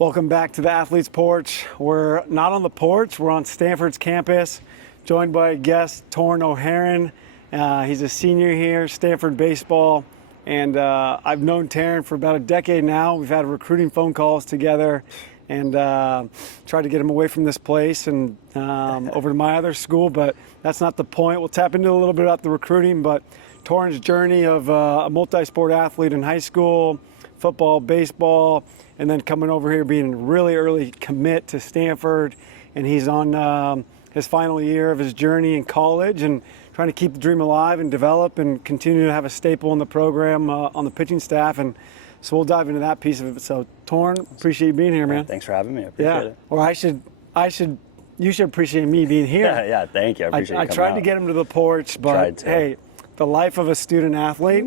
Welcome back to the Athletes Porch. We're not on the porch, we're on Stanford's campus, joined by guest Toran O'Harran. He's a senior here, Stanford baseball, and I've known Toran for about a decade now. We've had recruiting phone calls together and tried to get him away from this place and over to my other school, but that's not the point. We'll tap into a little bit about the recruiting, but Toran's journey of a multi-sport athlete in high school, football, baseball, and then coming over here being a really early commit to Stanford, and he's on his final year of his journey in college and trying to keep the dream alive and develop and continue to have a staple in the program on the pitching staff. And so we'll dive into that piece of it. So Toran, appreciate you being here, man. Thanks for having me. I appreciate it. Or you should appreciate me being here. Yeah, thank you. I appreciate you I tried to get him to the porch, but hey, the life of a student athlete,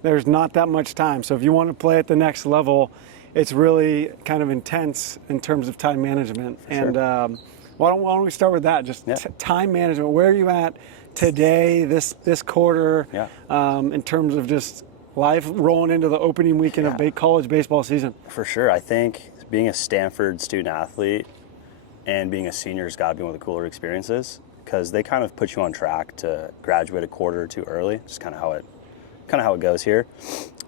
there's not that much time. So if you want to play at the next level, it's really kind of intense in terms of time management. And why don't we start with that? Just time management. Where are you at today, this quarter, in terms of just life rolling into the opening weekend of college baseball season? For sure. I think being a Stanford student athlete and being a senior has got to be one of the cooler experiences, because they kind of put you on track to graduate a quarter or two early. Just kind of how it goes here.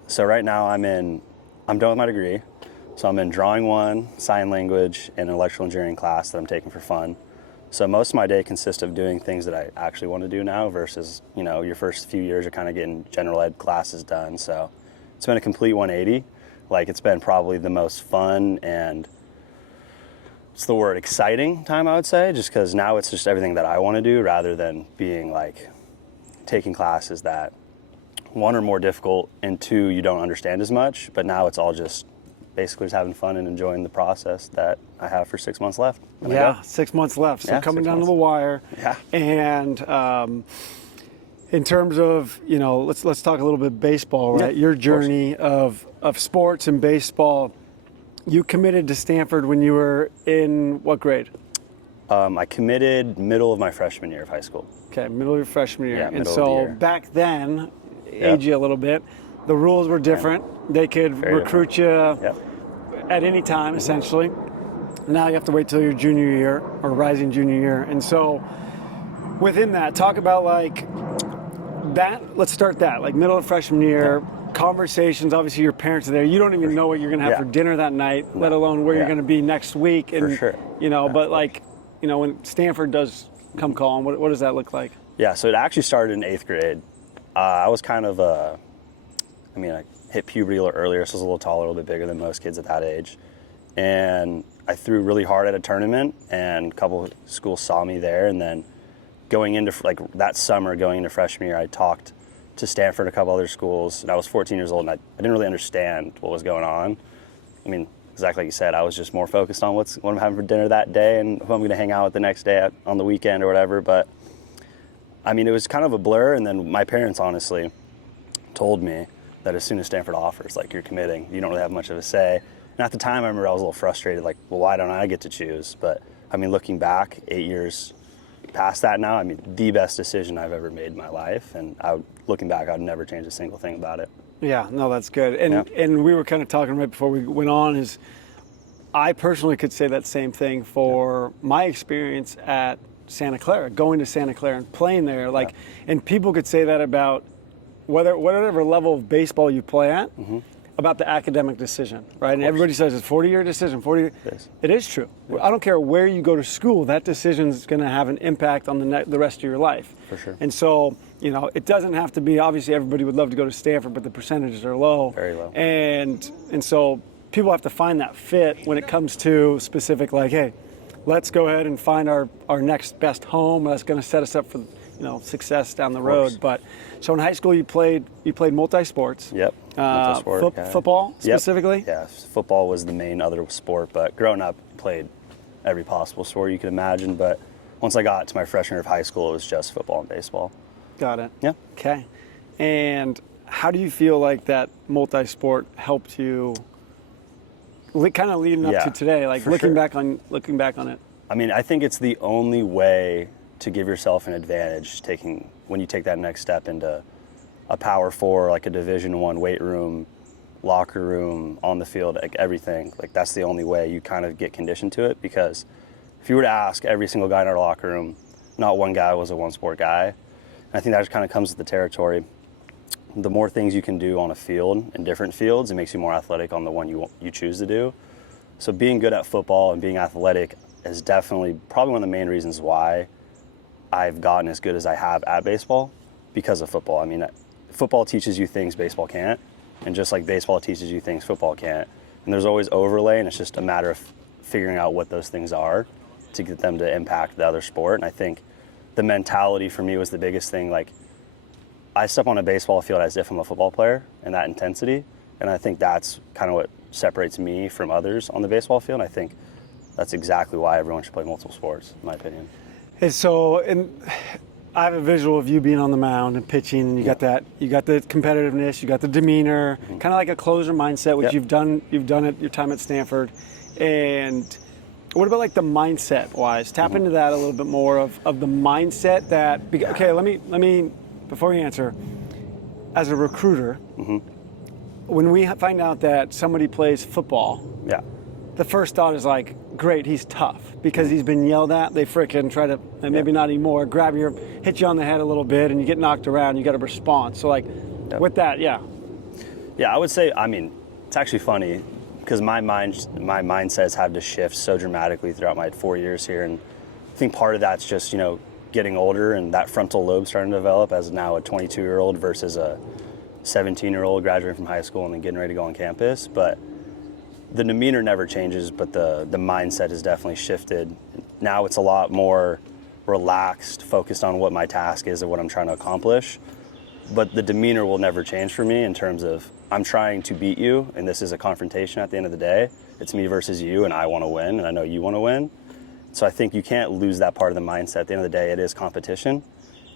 So right now I'm done with my degree. So I'm in drawing 1, sign language, and an electrical engineering class that I'm taking for fun. So most of my day consists of doing things that I actually want to do now versus, your first few years are kind of getting general ed classes done. So it's been a complete 180. Like, it's been probably the most fun and, what's the word, exciting time, I would say, just because now it's just everything that I want to do rather than being like taking classes that, one, are more difficult, and two, you don't understand as much. But now it's all just basically just having fun and enjoying the process that I have for 6 months left. 6 months left. So coming down to the wire. Yeah. And in terms of, let's talk a little bit baseball, right? Your journey of sports and baseball. You committed to Stanford when you were in what grade? I committed middle of my freshman year of high school. Okay, middle of your freshman year. Yeah, and so back then, age you a little bit, the rules were different. They could recruit you at any time, essentially. Now you have to wait till your junior year or rising junior year. And so within that, talk about like that. Let's start that, like middle of freshman year, conversations. Obviously your parents are there. You don't even know what you're going to have for dinner that night, let alone where you're going to be next week. And, but like, when Stanford does come calling, what does that look like? Yeah, so it actually started in 8th grade. I was kind of I hit puberty a little earlier, so I was a little taller, a little bit bigger than most kids at that age. And I threw really hard at a tournament, and a couple of schools saw me there. And then going into, that summer, going into freshman year, I talked to Stanford, a couple other schools, and I was 14 years old, and I didn't really understand what was going on. Exactly like you said, I was just more focused on what I'm having for dinner that day and who I'm going to hang out with the next day on the weekend or whatever. But, it was kind of a blur. And then my parents honestly told me that as soon as Stanford offers, you're committing, you don't really have much of a say. And at the time, I remember I was a little frustrated, well, why don't I get to choose? But, looking back 8 years past that now, the best decision I've ever made in my life. And looking back, I'd never change a single thing about it. Yeah, no, that's good. And we were kind of talking right before we went on, is I personally could say that same thing for my experience at Santa Clara, going to Santa Clara and playing there. And people could say that about whatever level of baseball you play at, about the academic decision, right? And everybody says it's 40-year decision, 40. It is true. Yeah. I don't care where you go to school, that decision is going to have an impact on the rest of your life. For sure. And so, it doesn't have to be, obviously everybody would love to go to Stanford, but the percentages are low. Very low. And so people have to find that fit when it comes to specific, hey, let's go ahead and find our next best home that's going to set us up for success down the road. But so in high school you played multi-sports. Yep. Multi-sport. Football specifically? Yeah, football was the main other sport, but growing up played every possible sport you could imagine. But once I got to my freshman year of high school, it was just football and baseball. Got it. Yeah. Okay. And how do you feel like that multi-sport helped you kind of leading up to today, looking back on it? I think it's the only way to give yourself an advantage when you take that next step into a Power 4, like a Division I weight room, locker room, on the field, like everything. Like that's the only way you kind of get conditioned to it, because if you were to ask every single guy in our locker room, not one guy was a one sport guy. And I think that just kind of comes with the territory. The more things you can do on a field, in different fields, it makes you more athletic on the one you choose to do. So being good at football and being athletic is definitely probably one of the main reasons why I've gotten as good as I have at baseball, because of football. I mean, football teaches you things baseball can't, and just like baseball teaches you things football can't. And there's always overlay, and it's just a matter of figuring out what those things are to get them to impact the other sport. And I think the mentality for me was the biggest thing. Like, I step on a baseball field as if I'm a football player, and that intensity. And I think that's kind of what separates me from others on the baseball field. And I think that's exactly why everyone should play multiple sports, in my opinion. And so, I have a visual of you being on the mound and pitching, and you got the competitiveness, you got the demeanor, kind of like a closer mindset, which you've done at your time at Stanford. And what about like the mindset wise? Tap into that a little bit more of the mindset that, okay, let me, before you answer, as a recruiter, when we find out that somebody plays football, the first thought is like, great, he's tough, because he's been yelled at. They frickin' try to, and maybe not anymore, hit you on the head a little bit, and you get knocked around. You got to respond. So like, with that, yeah, I would say, I mean, it's actually funny because my mindsets have to shift so dramatically throughout my 4 years here, and I think part of that's just getting older and that frontal lobe starting to develop as now a 22-year-old versus a 17-year-old graduating from high school and then getting ready to go on campus. But the demeanor never changes, but the mindset has definitely shifted. Now it's a lot more relaxed, focused on what my task is and what I'm trying to accomplish. But the demeanor will never change for me in terms of I'm trying to beat you, and this is a confrontation at the end of the day. It's me versus you, and I want to win, and I know you want to win. So I think you can't lose that part of the mindset. At the end of the day, it is competition,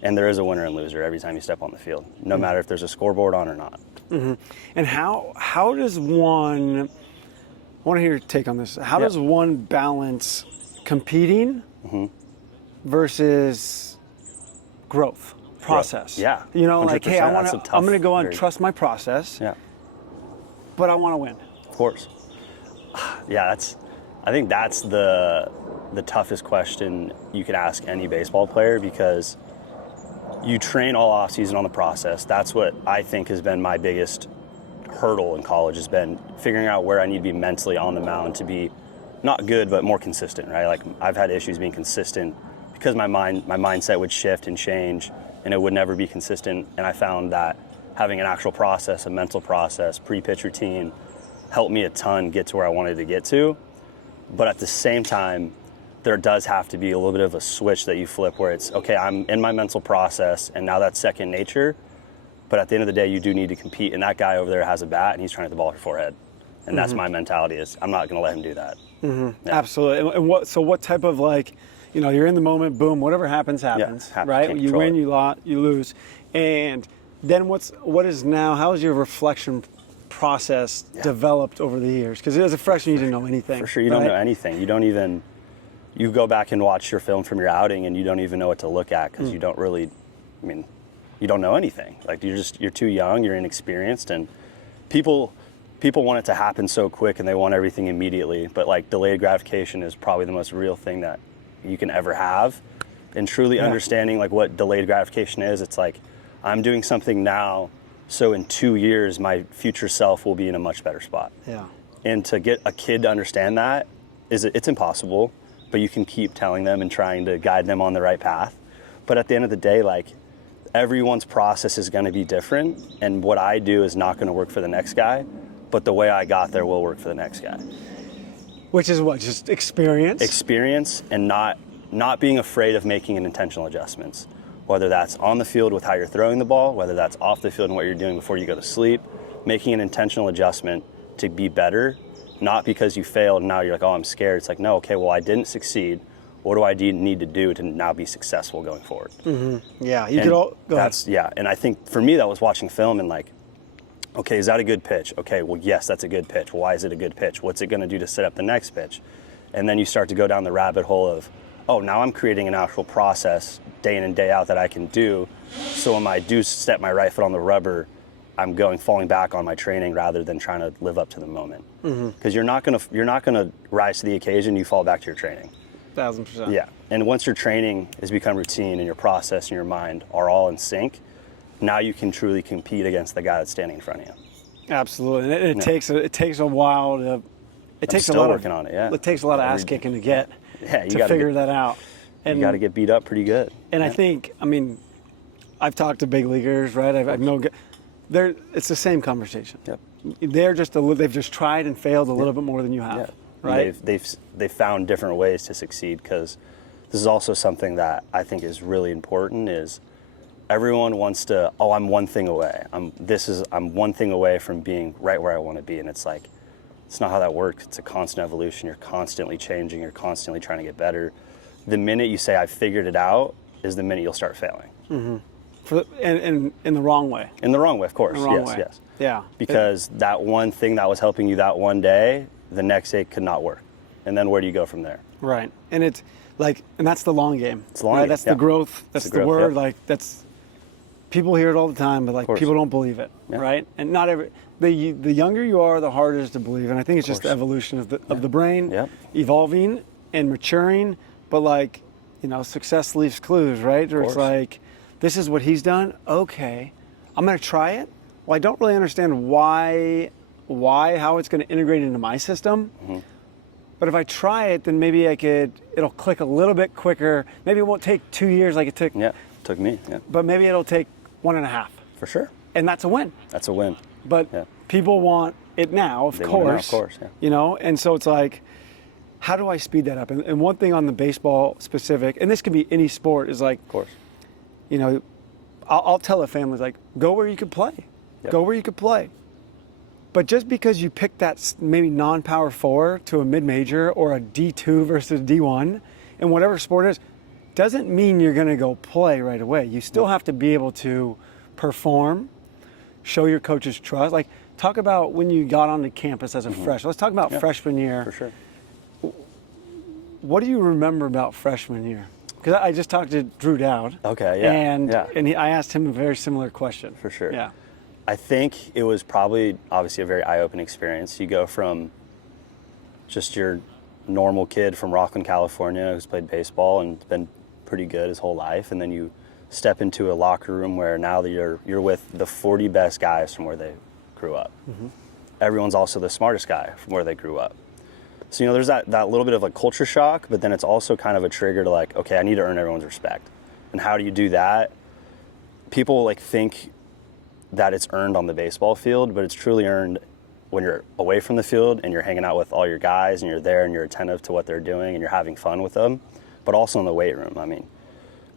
and there is a winner and loser every time you step on the field, no matter if there's a scoreboard on or not. And how does one, I want to hear your take on this, how does one balance competing versus growth process? Yeah. Like, hey, I'm going to go and trust my process, but I want to win. Of course. Yeah, I think that's the toughest question you can ask any baseball player, because you train all offseason on the process. That's what I think has been my biggest hurdle in college, has been figuring out where I need to be mentally on the mound to be not good, but more consistent, right? Like, I've had issues being consistent because my mindset would shift and change, and it would never be consistent. And I found that having an actual process, a mental process, pre-pitch routine, helped me a ton get to where I wanted to get to. But at the same time, there does have to be a little bit of a switch that you flip where it's, okay, I'm in my mental process, and now that's second nature. But at the end of the day, you do need to compete, and that guy over there has a bat, and he's trying to hit the ball at your forehead. And that's my mentality, is I'm not going to let him do that. Absolutely. And what type of, like, you're in the moment, boom, whatever happens, right? You win, you lose. And then what is now, how has your reflection process developed over the years? Because as a freshman, you didn't know anything. For sure, you don't know anything. You go back and watch your film from your outing, and you don't even know what to look at, because you don't really, you don't know anything. Like, you're too young, you're inexperienced, and people want it to happen so quick, and they want everything immediately. But like, delayed gratification is probably the most real thing that you can ever have. And truly understanding like what delayed gratification is, it's like, I'm doing something now, so in 2 years, my future self will be in a much better spot. Yeah. And to get a kid to understand that, it's impossible, but you can keep telling them and trying to guide them on the right path. But at the end of the day, like, everyone's process is going to be different, and what I do is not going to work for the next guy, but the way I got there will work for the next guy. Which is what? Just experience? Experience, and not being afraid of making an intentional adjustments. Whether that's on the field with how you're throwing the ball, whether that's off the field and what you're doing before you go to sleep, making an intentional adjustment to be better, not because you failed and now you're like, oh, I'm scared. It's like, no, okay, well, I didn't succeed. What do I need to do to now be successful going forward? Yeah, go ahead. Yeah, and I think for me that was watching film and like, okay, is that a good pitch? Okay, well, yes, that's a good pitch. Well, why is it a good pitch? What's it going to do to set up the next pitch? And then you start to go down the rabbit hole of, oh, now I'm creating an actual process day in and day out that I can do. So when I do step my right foot on the rubber, I'm falling back on my training rather than trying to live up to the moment. Because you're not gonna rise to the occasion. You fall back to your training. 1,000%. Yeah, and once your training has become routine and your process and your mind are all in sync, now you can truly compete against the guy that's standing in front of you. Absolutely, and it takes a while to. It takes a lot working on it. Yeah, it takes a lot of ass kicking to get to figure that out. And you got to get beat up pretty good. And I think, I mean, I've talked to big leaguers, right? I've known. It's the same conversation. Yep. They've just tried and failed a little bit more than you have. Yeah. Right. They've found different ways to succeed, because this is also something that I think is really important. Is everyone wants to, I'm one thing away. I'm one thing away from being right where I want to be, and it's like, it's not how that works. It's a constant evolution. You're constantly changing. You're constantly trying to get better. The minute you say I figured it out is the minute you'll start failing. In the wrong way. In the wrong way, of course. Yes. Yeah. Because that one thing that was helping you that one day, the next day could not work. And then where do you go from there? Right. And it's like, and that's the long game. It's the long right? game. That's the growth. That's the word. Yep. Like, that's, people hear it all the time, but like people don't believe it. Yeah. Right. And not the younger you are, the harder it is to believe. And I think it's just the evolution of the brain evolving and maturing. But like, success leaves clues, right? Or it's like, this is what he's done. Okay, I'm going to try it. Well, I don't really understand how it's going to integrate into my system. But if I try it, then maybe it'll click a little bit quicker. Maybe it won't take 2 years like it took. Yeah, took me. Yeah. But maybe it'll take 1.5. For sure. And that's a win. That's a win. But people want it now, of course. Of course, yeah. And so it's like, how do I speed that up? And one thing on the baseball specific, and this can be any sport, is like, of course. I'll tell a family, like, go where you could play. Yep. Go where you could play. But just because you pick that maybe non-power 4 to a mid-major or a D2 versus D1 in whatever sport it is, doesn't mean you're going to go play right away. You still have to be able to perform, show your coaches trust. Like, talk about when you got onto campus as a freshman. Let's talk about freshman year. For sure. What do you remember about freshman year? Because I just talked to Drew Dowd. Okay, yeah. And I asked him a very similar question. For sure. Yeah. I think it was probably obviously a very eye-opening experience. You go from just your normal kid from Rockland, California, who's played baseball and been pretty good his whole life, and then you step into a locker room where now that you're with the 40 best guys from where they grew up. Everyone's also the smartest guy from where they grew up. So, there's that little bit of a culture shock, but then it's also kind of a trigger to like, okay, I need to earn everyone's respect. And how do you do that? People like think that it's earned on the baseball field, but it's truly earned when you're away from the field and you're hanging out with all your guys and you're there and you're attentive to what they're doing and you're having fun with them, but also in the weight room. I mean,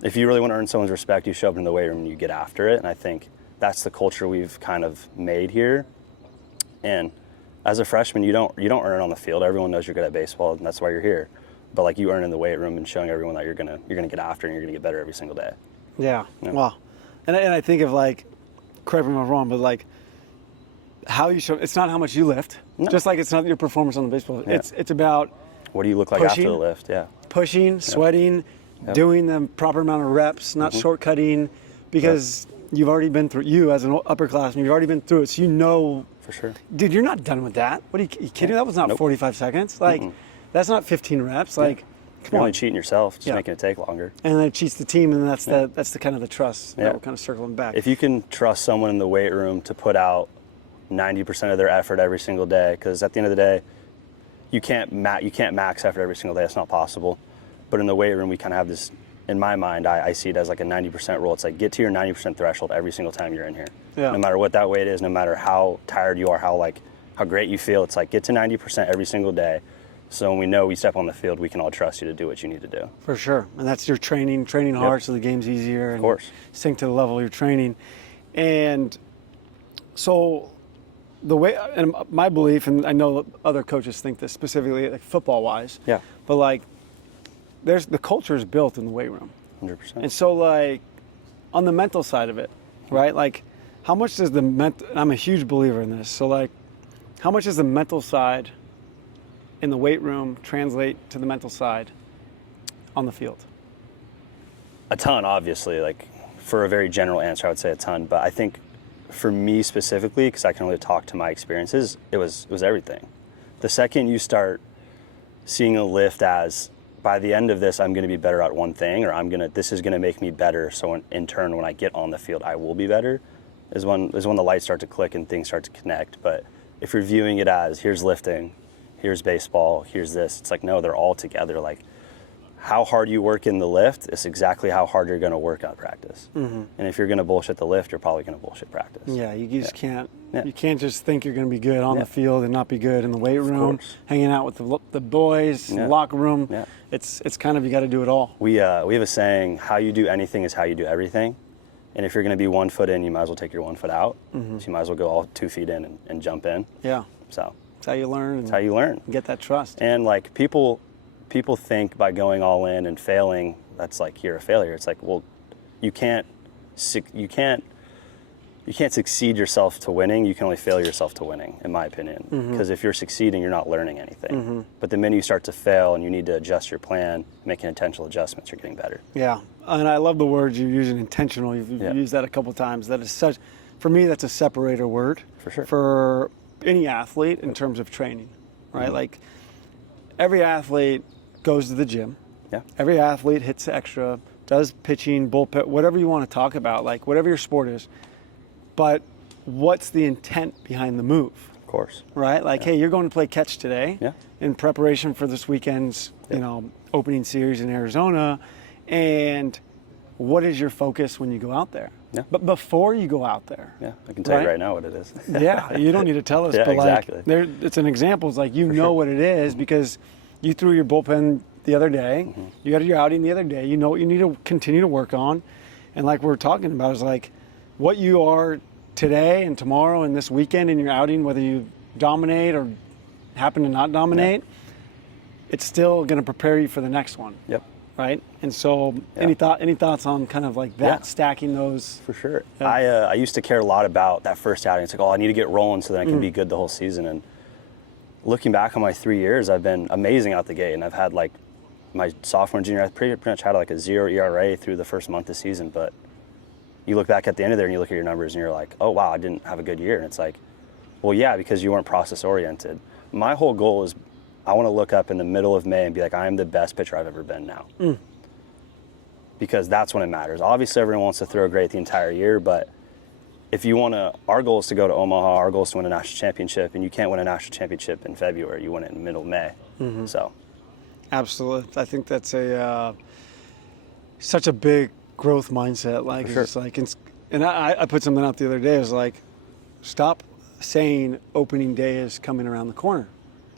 if you really want to earn someone's respect, you show up in the weight room and you get after it. And I think that's the culture we've kind of made here. And as a freshman, you don't earn it on the field. Everyone knows you're good at baseball, and that's why you're here. But like, you earn in the weight room and showing everyone that you're gonna get after and you're gonna get better every single day. Yeah. Wow. And I think of like, correct me if I'm wrong, but like how you show. It's not how much you lift. No. Just like it's not your performance on the baseball. Yeah. It's about what do you look like pushing, after the lift? Yeah. Pushing, sweating, doing the proper amount of reps, not shortcutting, because you've already been through. You as an upperclassman, you've already been through it, so you know. For sure. Dude, you're not done with that. What are you kidding? That was not 45 seconds. Like, that's not 15 reps. Like, come you're on. only cheating yourself, just making it take longer. And then it cheats the team, and that's the kind of the trust that we're kind of circling back. If you can trust someone in the weight room to put out 90% of their effort every single day, because at the end of the day, you can't max effort every single day. It's not possible. But in the weight room, we kind of have this. In my mind, I see it as like a 90% rule. It's like, get to your 90% threshold every single time you're in here. Yeah. No matter what that weight is, no matter how tired you are, how great you feel, it's like, get to 90% every single day. So when we know we step on the field, we can all trust you to do what you need to do. For sure. And that's your training hard so the game's easier. And of course. Sync to the level you're training. And so the way, and my belief, and I know other coaches think this specifically, like football-wise. Yeah. But like, the culture is built in the weight room. 100%. And so like, on the mental side of it, right? Like, how much does I'm a huge believer in this. So like, how much does the mental side in the weight room translate to the mental side on the field? A ton, obviously. Like, for a very general answer, I would say a ton. But I think for me specifically, because I can only talk to my experiences, it was everything. The second you start seeing a lift as, by the end of this, I'm going to be better at one thing, or this is going to make me better. So in turn, when I get on the field, I will be better, is when the lights start to click and things start to connect. But if you're viewing it as, here's lifting, here's baseball, here's this, it's like, no, they're all together. Like, how hard you work in the lift is exactly how hard you're going to work at practice. Mm-hmm. And if you're going to bullshit the lift, you're probably going to bullshit practice. Yeah, you just can't. Yeah. You can't just think you're going to be good on the field and not be good in the weight room, hanging out with the boys, in the locker room. Yeah. It's kind of, you got to do it all. We have a saying, how you do anything is how you do everything. And if you're going to be 1 foot in, you might as well take your 1 foot out. Mm-hmm. So you might as well go all 2 feet in and jump in. Yeah. So that's how you learn. That's how you learn. Get that trust. And like people think by going all in and failing, that's like you're a failure. It's like, well, you can't succeed yourself to winning. You can only fail yourself to winning, in my opinion. Because if you're succeeding, you're not learning anything. But the minute you start to fail and you need to adjust your plan, making intentional adjustments, you're getting better. Yeah, and I love the words you're using, intentional. You've used that a couple of times. That is such, for me, that's a separator word. For sure. For any athlete in terms of training, right? Like, every athlete goes to the gym. Yeah. Every athlete hits extra, does pitching, bullpen, whatever you want to talk about, like whatever your sport is. But what's the intent behind the move? Of course. Right? Like, hey, you're going to play catch today in preparation for this weekend's, opening series in Arizona. And what is your focus when you go out there? Yeah. But before you go out there. Yeah, I can tell you right now what it is. Yeah, you don't need to tell us. Yeah, but exactly. Like, it's an example. It's like, you know what it is because you threw your bullpen the other day. You got your outing the other day. You know what you need to continue to work on. And like we were talking about is like what you are today and tomorrow and this weekend in your outing, whether you dominate or happen to not dominate, it's still going to prepare you for the next one. Yep. Right? And so any thoughts on kind of like that, stacking those? For sure. I used to care a lot about that first outing. It's like, I need to get rolling so that I can be good the whole season. And looking back on my 3 years, I've been amazing out the gate. And I've had like my sophomore and junior, I pretty much had like a 0 ERA through the first month of the season. But you look back at the end of there and you look at your numbers and you're like, oh, wow, I didn't have a good year. And it's like, well, yeah, because you weren't process oriented. My whole goal is I want to look up in the middle of May and be like, I am the best pitcher I've ever been now. Because that's when it matters. Obviously, everyone wants to throw great the entire year, but if you want to, our goal is to go to Omaha, our goal is to win a national championship, and you can't win a national championship in February. You win it in the middle of May. So, absolutely. I think that's such a big growth mindset. Like, sure. It's like, and I put something out the other day. It was like, stop saying opening day is coming around the corner.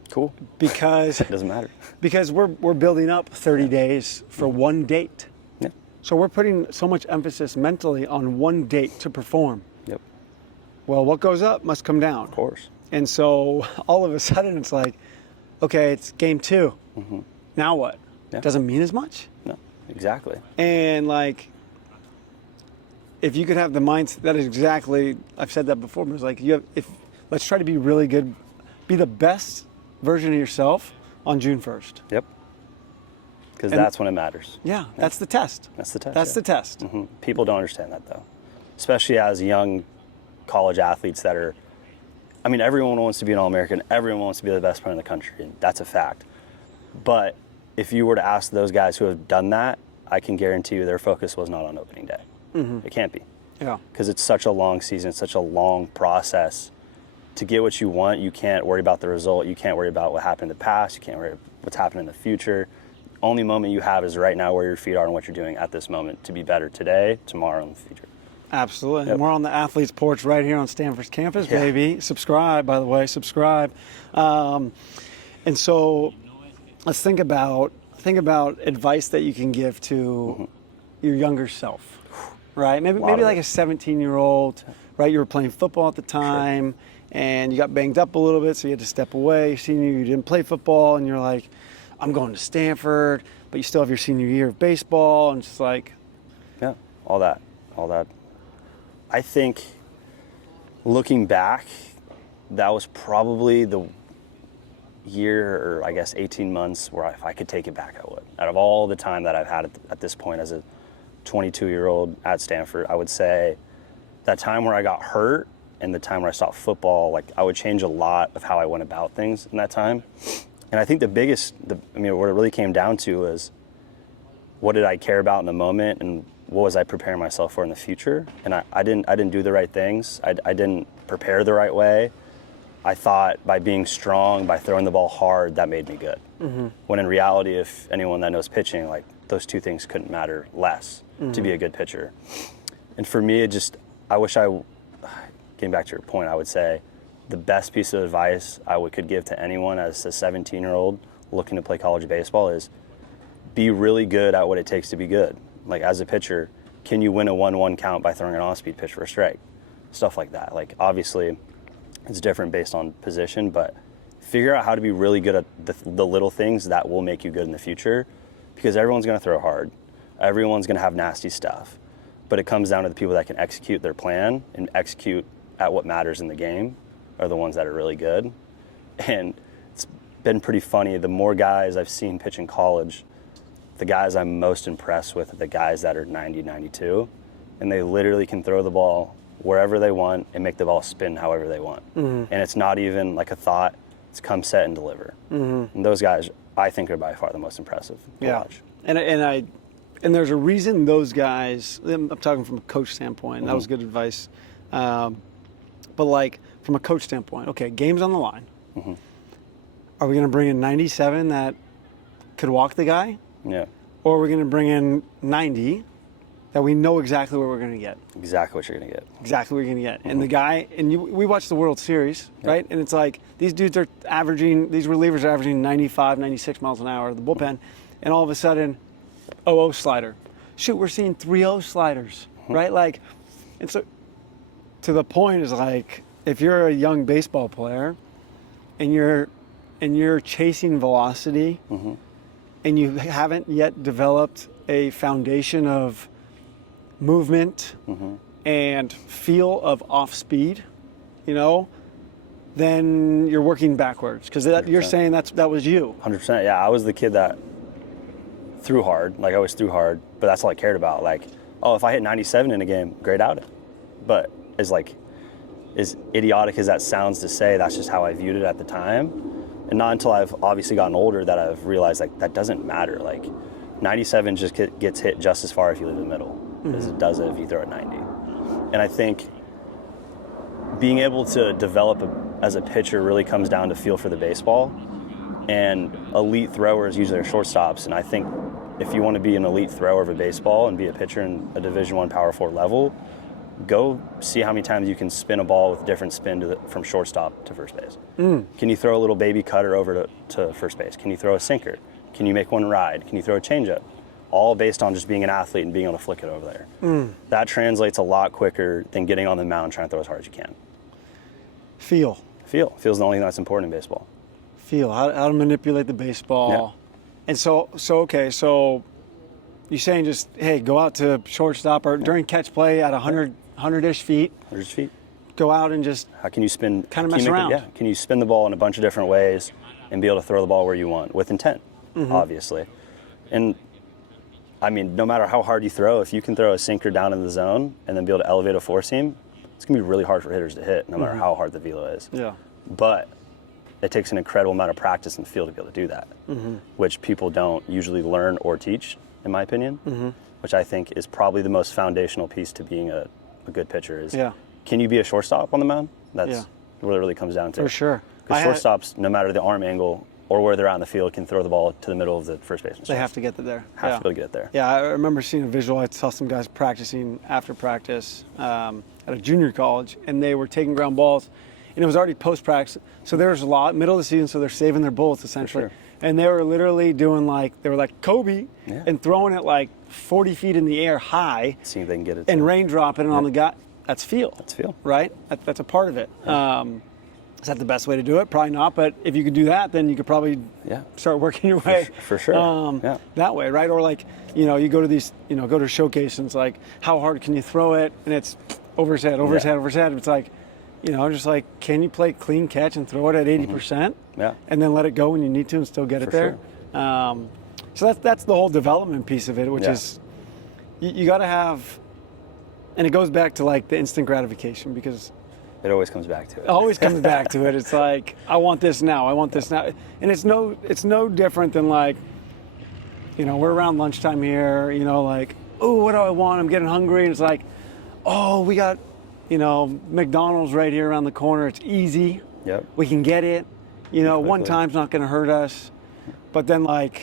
Cool. Because it doesn't matter. Because we're building up 30 days for one date. Yeah. So we're putting so much emphasis mentally on one date to perform. Yep. Well, what goes up must come down. Of course. And so all of a sudden it's like, okay, it's game 2. Now what? Yeah. Doesn't mean as much. No, exactly. And like, if you could have the mindset, that is exactly, I've said that before, but it's like, let's try to be really good, be the best version of yourself on June 1st. Yep. Because that's when it matters. Yeah, that's the test. That's the test. That's the test. People don't understand that though, especially as young college athletes that are, I mean, everyone wants to be an All-American. Everyone wants to be the best player in the country, and that's a fact. But if you were to ask those guys who have done that, I can guarantee you their focus was not on opening day. It can't be. Yeah. Because it's such a long season, it's such a long process. To get what you want, you can't worry about the result. You can't worry about what happened in the past. You can't worry about what's happening in the future. Only moment you have is right now, where your feet are and what you're doing at this moment to be better today, tomorrow, and in the future. Absolutely. Yep. And we're on the Athletes Porch right here on Stanford's campus, baby. Subscribe, by the way, subscribe. And so let's think about advice that you can give to your younger self, right? Maybe like a 17-year-old, right? You were playing football at the time. Sure. And you got banged up a little bit, so you had to step away. Senior year, you didn't play football, and you're like, I'm going to Stanford, but you still have your senior year of baseball, and it's just like... Yeah, all that. I think, looking back, that was probably the year, or I guess 18 months, where if I could take it back, I would. Out of all the time that I've had at this point as a 22-year-old at Stanford, I would say that time where I got hurt and the time where I stopped football, like I would change a lot of how I went about things in that time. And I think what it really came down to was, what did I care about in the moment, and what was I preparing myself for in the future? And I didn't do the right things. I didn't prepare the right way. I thought by being strong, by throwing the ball hard, that made me good. Mm-hmm. When in reality, if anyone that knows pitching, like those two things couldn't matter less to be a good pitcher. And for me, getting back to your point, I would say the best piece of advice could give to anyone as a 17-year-old looking to play college baseball is be really good at what it takes to be good. Like as a pitcher, can you win a 1-1 count by throwing an off-speed pitch for a strike? Stuff like that. Like obviously it's different based on position, but figure out how to be really good at the little things that will make you good in the future, because everyone's going to throw hard. Everyone's going to have nasty stuff, but it comes down to the people that can execute their plan and execute at what matters in the game are the ones that are really good. And it's been pretty funny. The more guys I've seen pitch in college, the guys I'm most impressed with are the guys that are 90, 92, and they literally can throw the ball wherever they want and make the ball spin however they want. Mm-hmm. And it's not even like a thought, it's come, set, and deliver. Mm-hmm. And those guys, I think, are by far the most impressive to watch. And there's a reason those guys, I'm talking from a coach standpoint, that was good advice. But like from a coach standpoint, okay, game's on the line. Mm-hmm. Are we going to bring in 97 that could walk the guy? Yeah. Or are we going to bring in 90 that we know exactly what we're going to get? Exactly what you're going to get. Exactly what you're going to get. Mm-hmm. And the guy, we watched the World Series, right? And it's like these dudes are these relievers are averaging 95, 96 miles an hour, the bullpen, and all of a sudden, 0-0 slider. Shoot, we're seeing 3-0 sliders, right? Like, and so to the point is like, if you're a young baseball player and you're chasing velocity and you haven't yet developed a foundation of movement and feel of off speed, then you're working backwards, because you're saying that was you. 100%. Yeah, I was the kid that threw hard. Like I always threw hard, but that's all I cared about. Like, oh, if I hit 97 in a game, great outing. But as idiotic as that sounds to say, that's just how I viewed it at the time. And not until I've obviously gotten older that I've realized like that doesn't matter. Like 97 just gets hit just as far if you leave the middle as it does if you throw at 90. And I think being able to develop as a pitcher really comes down to feel for the baseball. And elite throwers usually are shortstops. And I think if you want to be an elite thrower of a baseball and be a pitcher in a Division I Power 4 level, go see how many times you can spin a ball with different spin from shortstop to first base. Can you throw a little baby cutter over to first base? Can you throw a sinker? Can you make one ride? Can you throw a changeup? All based on just being an athlete and being able to flick it over there. That translates a lot quicker than getting on the mound trying to throw as hard as you can. Feel. Feel's the only thing that's important in baseball. Feel, how to manipulate the baseball. Yeah. And so you're saying just, hey, go out to shortstop or during catch play at 100-ish feet. 100 feet. Go out and just how can you spin? Kind of mess around. Can you spin the ball in a bunch of different ways and be able to throw the ball where you want with intent, obviously. And I mean, no matter how hard you throw, if you can throw a sinker down in the zone and then be able to elevate a four seam, it's going to be really hard for hitters to hit, no matter how hard the velo is. Yeah. But it takes an incredible amount of practice and feel to be able to do that, which people don't usually learn or teach, in my opinion, which I think is probably the most foundational piece to being a good pitcher is, can you be a shortstop on the mound? That's what it really comes down to. For sure. Because shortstops, no matter the arm angle or where they're out in the field, can throw the ball to the middle of the first baseman. They have to get there. Have to be able to get it there. Yeah, I remember seeing a visual. I saw some guys practicing after practice at a junior college, and they were taking ground balls, and it was already post-practice. So there was a lot, middle of the season, so they're saving their bullets, essentially. For sure. And they were literally doing they were like Kobe, and throwing it like 40 feet in the air high. See if they can get it. And raindropping it on the guy. That's feel. That's feel. Right? That's a part of it. Is that the best way to do it? Probably not, but if you could do that, then you could probably start working your way. For sure. That way, right? Or you go to these, go to showcase and it's like, how hard can you throw it? And it's over his head. It's like, just like, can you play clean catch and throw it at 80%? Yeah. And then let it go when you need to and still get it there? Sure. So that's the whole development piece of it, which is you got to have And it goes back to like the instant gratification, because It always comes back to it. it always comes back to it. It's like, I want this now. I want this now. And it's no different than like, you know, we're around lunchtime here, you know, like, oh, what do I want? I'm getting hungry. And it's like, oh, we got, you know, McDonald's right here around the corner. It's easy. Yep. We can get it. You know, one Quickly. time's not going to hurt us. But then, like,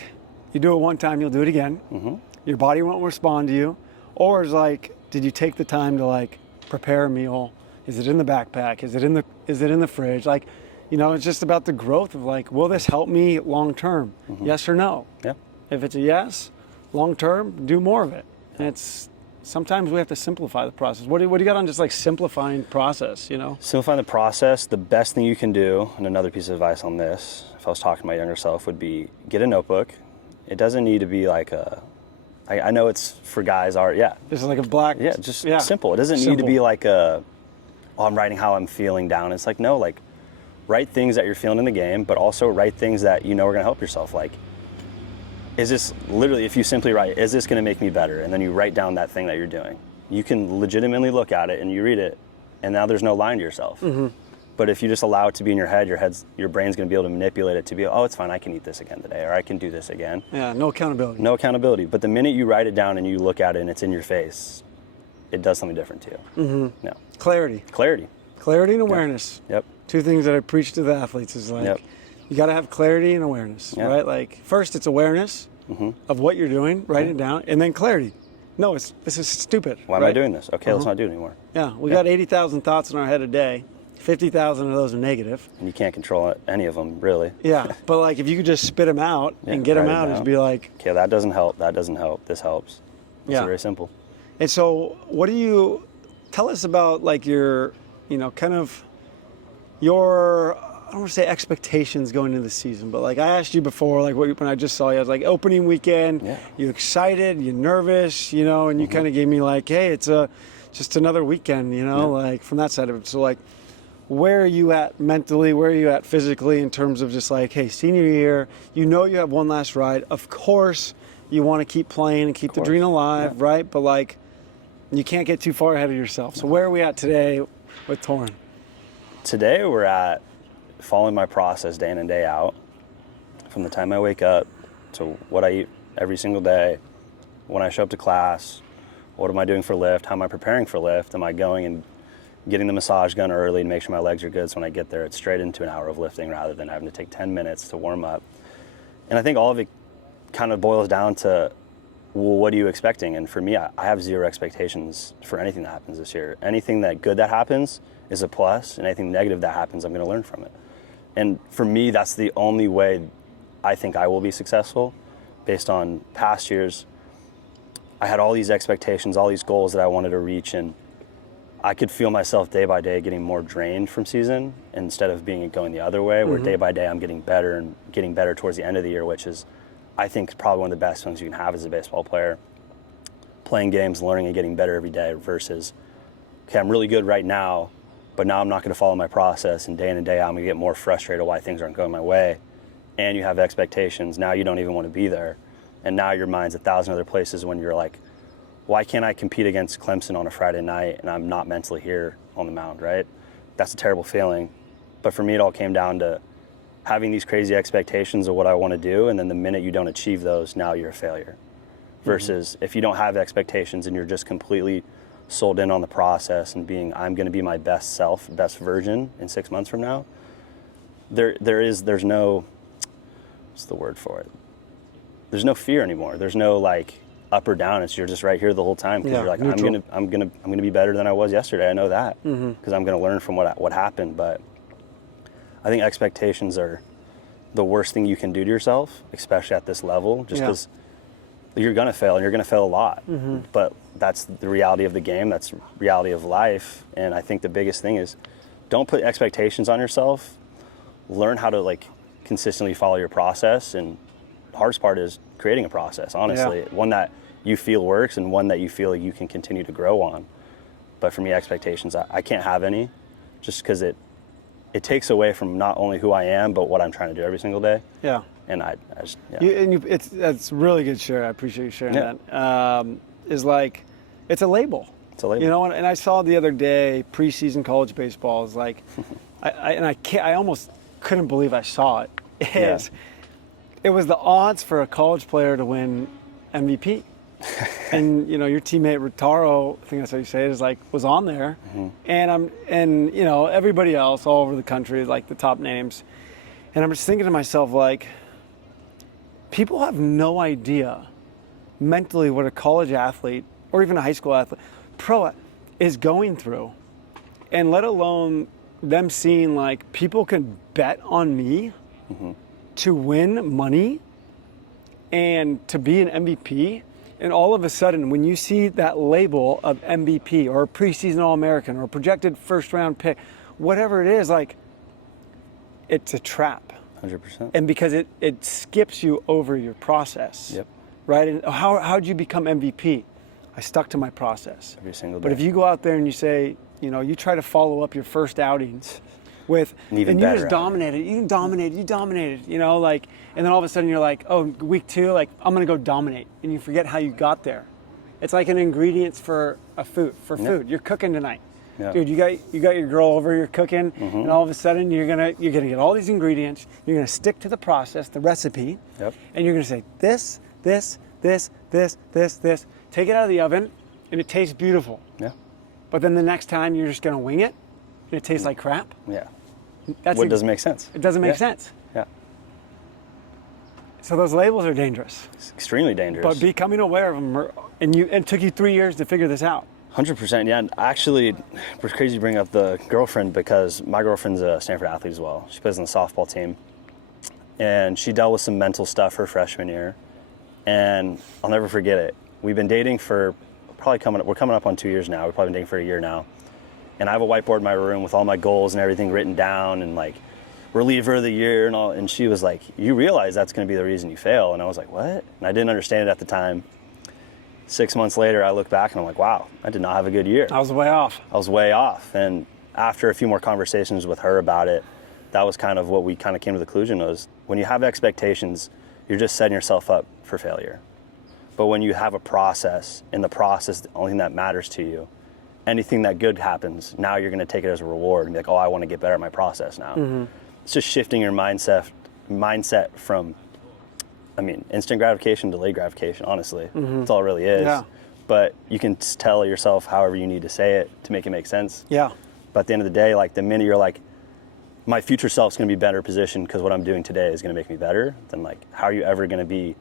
you do it one time, you'll do it again. Mm-hmm. Your body won't respond to you. Or it's like, did you take the time to like prepare a meal? Is it in the backpack? Is it in the fridge? Like, you know, it's just about the growth of like, will this help me long term? Mm-hmm. Yes or no? Yeah. If it's a yes, long term, do more of it. And it's sometimes we have to simplify the process. What do you got on just like simplifying process? You know, Simplifying the process, the best thing you can do, and another piece of advice on this, if I was talking to my younger self, would be get a notebook. It doesn't need to be like I know it's for guys are, yeah. this is like a black. Yeah, just simple. It doesn't need to Simple. be like I'm writing how I'm feeling down. It's like, no, like write things that you're feeling in the game, but also write things that you know are going to help yourself. Like, is this literally, if you simply write, is this going to make me better? And then you write down that thing that you're doing. You can legitimately look at it and you read it, and now there's no lying to yourself. Mm-hmm. But if you just allow it to be in your head, your brain's going to be able to manipulate it to be, oh, it's fine, I can eat this again today, or I can do this again. Yeah, no accountability. No accountability. But the minute you write it down and you look at it and it's in your face, it does something different to you. Mm-hmm. No. Clarity and awareness. Yep. Two things that I preach to the athletes is like, Yep. you got to have clarity and awareness, Yep. right? Like, first it's awareness of what you're doing, write it down, and then clarity. No, this is stupid. Why am I doing this? Okay, let's not do it anymore. Yeah, we got 80,000 thoughts in our head a day. 50,000 of those are negative. And you can't control any of them, really. Yeah, but like if you could just spit them out and get them write it out, it'd down. be like, Okay, that doesn't help. That doesn't help. This helps. It's Yeah. very simple. and so what do you tell us about like your, you know, kind of your, I don't want to say expectations going into the season, but like I asked you before, like when I just saw you, I was like, opening weekend, Yeah. you excited, you nervous, you know, and you kind of gave me like, hey, it's just another weekend, you know, like from that side of it. So like, where are you at mentally? Where are you at physically in terms of just like, hey, senior year, you know you have one last ride. Of course, you want to keep playing and keep the dream alive, right? But like, you can't get too far ahead of yourself. So where are we at today with Toran? Today we're at following my process day in and day out, from the time I wake up to what I eat every single day, when I show up to class, what am I doing for lift, how am I preparing for lift, am I going and getting the massage gun early to make sure my legs are good so when I get there it's straight into an hour of lifting rather than having to take 10 minutes to warm up. And I think all of it kind of boils down to, well, what are you expecting? And for me, I have zero expectations for anything that happens this year. Anything that good that happens is a plus, and anything negative that happens, I'm going to learn from it. And for me, that's the only way I think I will be successful. Based on past years, I had all these expectations, all these goals that I wanted to reach, and I could feel myself day by day getting more drained from season instead of going the other way, where day by day I'm getting better and getting better towards the end of the year, which is, I think, probably one of the best things you can have as a baseball player. Playing games, learning and getting better every day versus, okay, I'm really good right now, but now I'm not going to follow my process, and day in and day out I'm going to get more frustrated why things aren't going my way. And you have expectations. Now you don't even want to be there. And now your mind's 1,000 other places when you're like, why can't I compete against Clemson on a Friday night and I'm not mentally here on the mound, right? That's a terrible feeling. But for me, it all came down to having these crazy expectations of what I want to do, and then the minute you don't achieve those, now you're a failure. Versus if you don't have expectations and you're just completely sold in on the process and being, I'm going to be my best self, best version in 6 months from now, there's no, what's the word for it? There's no fear anymore. There's no like up or down. It's you're just right here the whole time because you're like, neutral. I'm gonna be better than I was yesterday. I know that because I'm gonna learn from what happened. But I think expectations are the worst thing you can do to yourself, especially at this level, just because you're gonna fail and you're gonna fail a lot. But that's the reality of the game. That's the reality of life. And I think the biggest thing is don't put expectations on yourself. Learn how to like consistently follow your process, and the hardest part is creating a process, honestly. One that you feel works and one that you feel you can continue to grow on. But for me, expectations, I can't have any, just because it takes away from not only who I am, but what I'm trying to do every single day. Yeah. And I just, that's really good share. I appreciate you sharing that. Is like, it's a label. It's a label. You know, and I saw the other day preseason college baseball is like, I almost couldn't believe I saw it. It was the odds for a college player to win MVP. And you know, your teammate Rotaro, I think that's how you say it, is like was on there, and you know, everybody else all over the country, like the top names, and I'm just thinking to myself, like, people have no idea mentally what a college athlete or even a high school athlete, pro, is going through, and let alone them seeing like people can bet on me to win money and to be an MVP. And all of a sudden, when you see that label of MVP or preseason All-American or projected first-round pick, whatever it is, like, it's a trap. 100%. And because it skips you over your process. Yep. Right? And how'd you become MVP? I stuck to my process. Every single day. But if you go out there and you say, you know, you try to follow up your first outings with, and you just dominated, you dominated, you know, like, and then all of a sudden you're like, oh, week 2, like, I'm gonna go dominate, and you forget how you got there. It's like an ingredients for food. You're cooking tonight, dude. You got your girl over, you're cooking, and all of a sudden you're gonna get all these ingredients. You're gonna stick to the process, the recipe, and you're gonna say this. Take it out of the oven, and it tastes beautiful. Yeah. But then the next time you're just gonna wing it, and it tastes like crap. Yeah. What doesn't make sense. It doesn't make sense. Yeah. So those labels are dangerous. It's extremely dangerous. But becoming aware of them, and it took you 3 years to figure this out. 100%, yeah. And actually, it's crazy to bring up the girlfriend because my girlfriend's a Stanford athlete as well. She plays on the softball team. And she dealt with some mental stuff her freshman year. And I'll never forget it. We've been dating for we're coming up on 2 years now. We've probably been dating for a year now. And I have a whiteboard in my room with all my goals and everything written down and like reliever of the year and all. And she was like, you realize that's going to be the reason you fail. And I was like, what? And I didn't understand it at the time. 6 months later, I look back and I'm like, wow, I did not have a good year. I was way off. And after a few more conversations with her about it, that was kind of what we kind of came to the conclusion was when you have expectations, you're just setting yourself up for failure. But when you have a process, and the process, the only thing that matters to you, anything that good happens, now you're going to take it as a reward and be like, oh, I want to get better at my process now. It's just shifting your mindset from, instant gratification, delayed gratification, honestly. That's all it really is. Yeah. But you can tell yourself however you need to say it to make it make sense. Yeah. But at the end of the day, like the minute you're like, my future self's going to be better positioned because what I'm doing today is going to make me better, then like, how are you ever going to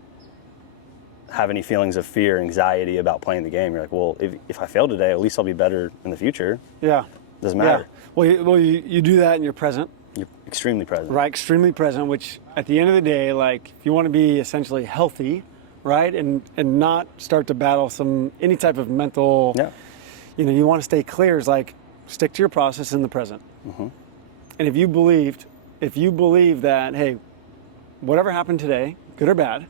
have any feelings of fear, anxiety about playing the game? You're like, well, if I fail today, at least I'll be better in the future. Yeah. Doesn't matter. Yeah. Well, you do that and you're present. You're extremely present. Right, extremely present, which at the end of the day, like, if you want to be essentially healthy, right, and not start to battle any type of mental, you want to stay clear, is like, stick to your process in the present. And if you believe that, hey, whatever happened today, good or bad,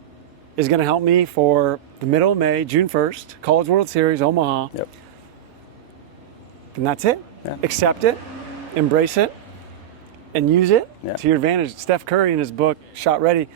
is going to help me for the middle of May, June 1st, College World Series, Omaha. Yep. And that's it. Yeah. Accept it, embrace it, and use it to your advantage. Steph Curry in his book, Shot Ready,